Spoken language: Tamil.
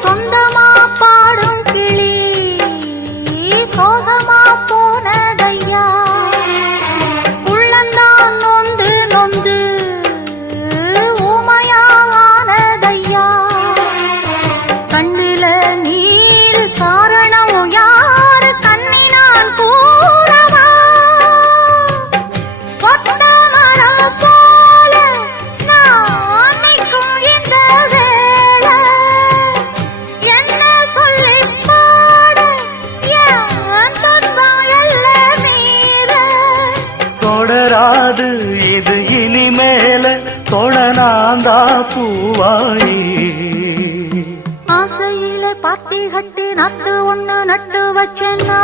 சொந்தமா பாடும் கிளி சோகமா போனதையா உள்ளந்தான் நொந்து நொந்து ஊமையானதையா கண்ணில நீர் காரணம் யாரு கண்ணி நான் கூறவா ஒட்ட மரம் போல நான் நிற்கும் இந்த வேளை என்ன சொல்லி பாட என் துன்பம் எல்லாம் மீற தொடராது இது இனிமேல தொடனாந்தா பூவாயி ஆசையில பாத்தி கட்டி நட்டு ஒண்ணு நட்டு வச்சேன்னா